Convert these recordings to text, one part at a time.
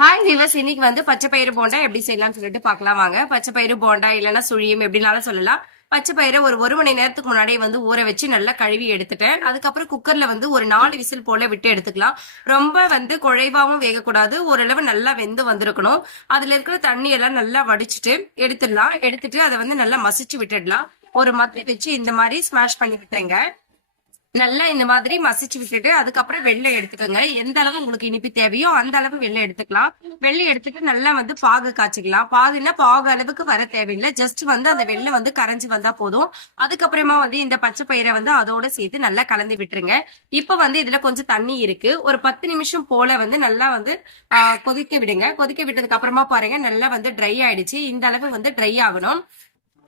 Hi விவஸ் இன்னைக்கு வந்து பச்சை பயிறு போண்டா எப்படி செய்யலாம்னு சொல்லிட்டு பார்க்கலாம் வாங்க. பச்சை பயிறு போண்டா இல்லைன்னா சுழியும் எப்படினாலும் சொல்லலாம். பச்சை பயிரை ஒரு ஒரு மணி நேரத்துக்கு முன்னாடியே வந்து ஊற வச்சு நல்லா கழுவி எடுத்துட்டேன். அதுக்கப்புறம் குக்கர்ல வந்து ஒரு நாலு விசில் போல விட்டு எடுத்துக்கலாம். ரொம்ப வந்து குழைவாவும் வேகக்கூடாது. ஓரளவு நல்லா வெந்து வந்திருக்கணும். அதுல இருக்கிற தண்ணி எல்லாம் நல்லா வடிச்சிட்டு எடுத்துடலாம். எடுத்துட்டு அதை வந்து நல்லா மசிச்சு விட்டுடலாம். ஒரு மத்தி வச்சு இந்த மாதிரி ஸ்மாஷ் பண்ணி விட்டேங்க. நல்லா இந்த மாதிரி மசிச்சு விட்டுட்டு அதுக்கப்புறம் வெள்ளை எடுத்துக்கோங்க. எந்த அளவு உங்களுக்கு இனிப்பு தேவையோ அந்த அளவு வெள்ளை எடுத்துக்கலாம். வெள்ளை எடுத்துட்டு நல்லா வந்து பாகு காய்ச்சிக்கலாம். பாகுன்னா பாகு அளவுக்கு வர தேவையில்லை. ஜஸ்ட் வந்து அந்த வெள்ளை வந்து கரைஞ்சி வந்தா போதும். அதுக்கப்புறமா வந்து இந்த பச்சை பயிரை வந்து அதோட சேர்த்து நல்லா கலந்து விட்டுருங்க. இப்ப வந்து இதுல கொஞ்சம் தண்ணி இருக்கு. ஒரு பத்து நிமிஷம் போல வந்து நல்லா வந்து கொதிக்க விடுங்க. கொதிக்க விட்டதுக்கு அப்புறமா பாருங்க நல்லா வந்து ட்ரை ஆயிடுச்சு. இந்த அளவு வந்து ட்ரை ஆகணும்.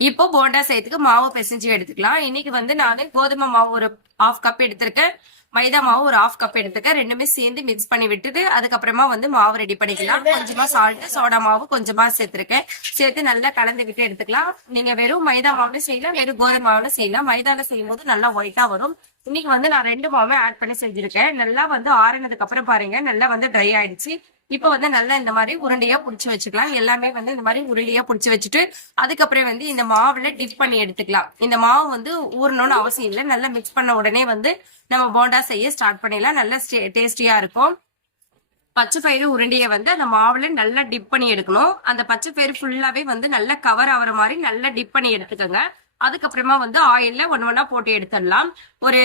இப்போ போண்டா செய்யறதுக்கு மாவு பிசைஞ்சு எடுத்துக்கலாம். இன்னைக்கு வந்து நான் கோதுமை மாவு ஒரு ஹாஃப் கப் எடுத்திருக்கேன். மைதா மாவு ஒரு ஹாஃப் கப் எடுத்துக்க ரெண்டுமே சேர்ந்து மிக்ஸ் பண்ணி விட்டுட்டு அதுக்கப்புறமா வந்து மாவு ரெடி பண்ணிக்கலாம். கொஞ்சமா சால்ட் சோடா மாவு கொஞ்சமா சேர்த்திருக்கேன். சேர்த்து நல்லா கலந்துக்கிட்டு எடுத்துக்கலாம். நீங்க வெறும் மைதா மாவுல செய்யலாம் வெறும் கோதுமை மாவுல செய்யலாம். மைதால செய்யும் போது நல்லா ஒயிட்டா வரும். இன்னைக்கு வந்து நான் ரெண்டு மாவுமே ஆட் பண்ணி செஞ்சிருக்கேன். நல்லா வந்து ஆறினதுக்கு அப்புறம் பாருங்க. நல்லா வந்து ட்ரை ஆயிடுச்சு. இப்போ வந்து நல்லா இந்த மாதிரி உருண்டையா புடிச்சு வச்சுக்கலாம். எல்லாமே வந்து இந்த மாதிரி உருண்டையா புடிச்சு வச்சுட்டு அதுக்கப்புறம் வந்து இந்த மாவுல டிப் பண்ணி எடுத்துக்கலாம். இந்த மாவு வந்து ஊறணும்னு அவசியம் இல்லை. நல்லா மிக்ஸ் பண்ண உடனே வந்து நம்ம போண்டா செய்ய ஸ்டார்ட் பண்ணிடலாம். நல்லா டேஸ்டியா இருக்கும். பச்சை பயிறு உருண்டையை வந்து அந்த மாவுல நல்லா டிப் பண்ணி எடுக்கணும். அந்த பச்சை பயிறு ஃபுல்லாவே வந்து நல்லா கவர் ஆகுற மாதிரி நல்லா டிப் பண்ணி எடுத்துக்கோங்க. அதுக்கப்புறமா வந்து ஆயில்ல ஒன்று ஒன்றா போட்டு எடுத்துடலாம். ஒரு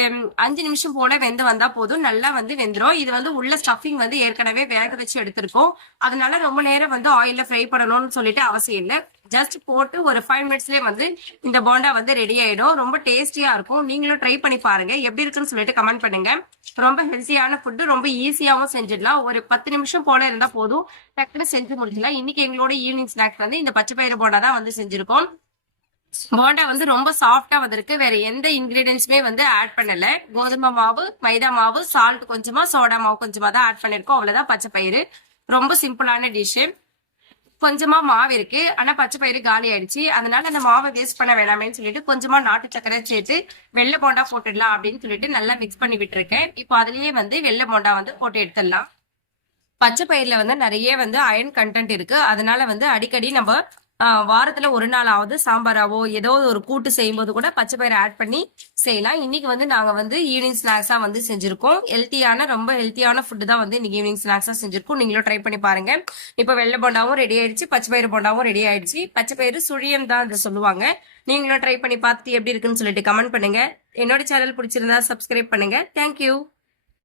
அஞ்சு நிமிஷம் போல வெந்து வந்தா போதும். நல்லா வந்து வெந்துரும். இது வந்து உள்ள ஸ்டஃபிங் வந்து ஏற்கனவே வேக வச்சு எடுத்திருக்கோம். அதனால ரொம்ப நேரம் வந்து ஆயில்ல ஃப்ரை பண்ணணும்னு சொல்லிட்டு அவசியம் இல்லை. ஜஸ்ட் போட்டு ஒரு ஃபைவ் மினிட்ஸ்லயே வந்து இந்த போண்டா வந்து ரெடி ஆயிடும். ரொம்ப டேஸ்டியா இருக்கும். நீங்களும் ட்ரை பண்ணி பாருங்க. எப்படி இருக்குன்னு சொல்லிட்டு கமெண்ட் பண்ணுங்க. ரொம்ப ஹெல்த்தியான ஃபுட்டு ரொம்ப ஈஸியாவும் செஞ்சிடலாம். ஒரு பத்து நிமிஷம் போல இருந்தா போதும். டக்குன்னு செஞ்சு முடிச்சிடலாம். இன்னைக்கு எங்களோட ஈவினிங் ஸ்நாக்ஸ் வந்து இந்த பச்சை பயிறு போண்டா தான் வந்து செஞ்சிருக்கோம். போண்டா வந்து ரொம்ப சாஃப்டா வந்திருக்கு. வேற எந்த இன்கிரீடியன்ஸுமே வந்து ஆட் பண்ணல. கோதுமை மாவு மைதா மாவு சால்ட் கொஞ்சமா சோடா மாவு கொஞ்சமா தான் ஆட் பண்ணிருக்கோம் அவ்வளவுதான் பச்சை பயிறு. ரொம்ப சிம்பிளான டிஷ்ஷு கொஞ்சமா மாவு இருக்கு. ஆனா பச்சை பயிறு காலி ஆயிடுச்சு. அதனால அந்த மாவை வேஸ்ட் பண்ண வேணாமேன்னு சொல்லிட்டு கொஞ்சமா நாட்டு சக்கரை சேர்த்து வெள்ளை போண்டா போட்டுடலாம் அப்படின்னு சொல்லிட்டு நல்லா மிக்ஸ் பண்ணி விட்டுருக்கேன். இப்போ அதுலயே வந்து வெள்ளை போண்டா வந்து போட்டு எடுத்துடலாம். பச்சை பயிர்ல வந்து நிறைய வந்து அயன் கண்டென்ட் இருக்கு. அதனால வந்து அடிக்கடி நம்ம வாரத்துல ஒரு நாளாவது சாம்பாராவோ ஏதோ ஒரு கூட்டு செய்யும்போது கூட பச்சை பயிரை ஆட் பண்ணி செய்யலாம். இன்னைக்கு வந்து நாங்க வந்து ஈவினிங் ஸ்நாக்ஸா வந்து செஞ்சிருக்கோம். ஹெல்த்தியான ரொம்ப ஹெல்த்தியான ஃபுட்டு தான் வந்து இன்னைக்கு ஈவினிங் ஸ்நாக்ஸா செஞ்சிருக்கோம். நீங்களும் ட்ரை பண்ணி பாருங்க. இப்போ வெள்ளை போண்டாவும் ரெடி ஆயிடுச்சு பச்சை பயிறு போண்டாவும் ரெடி ஆயிடுச்சு. பச்சை பயிறு சுழியம் தான் அதை சொல்லுவாங்க. நீங்களும் ட்ரை பண்ணி பார்த்துட்டு எப்படி இருக்குன்னு சொல்லிட்டு கமெண்ட் பண்ணுங்க. என்னோட சேனல் பிடிச்சிருந்தா சப்ஸ்கிரைப் பண்ணுங்க. தேங்க்யூ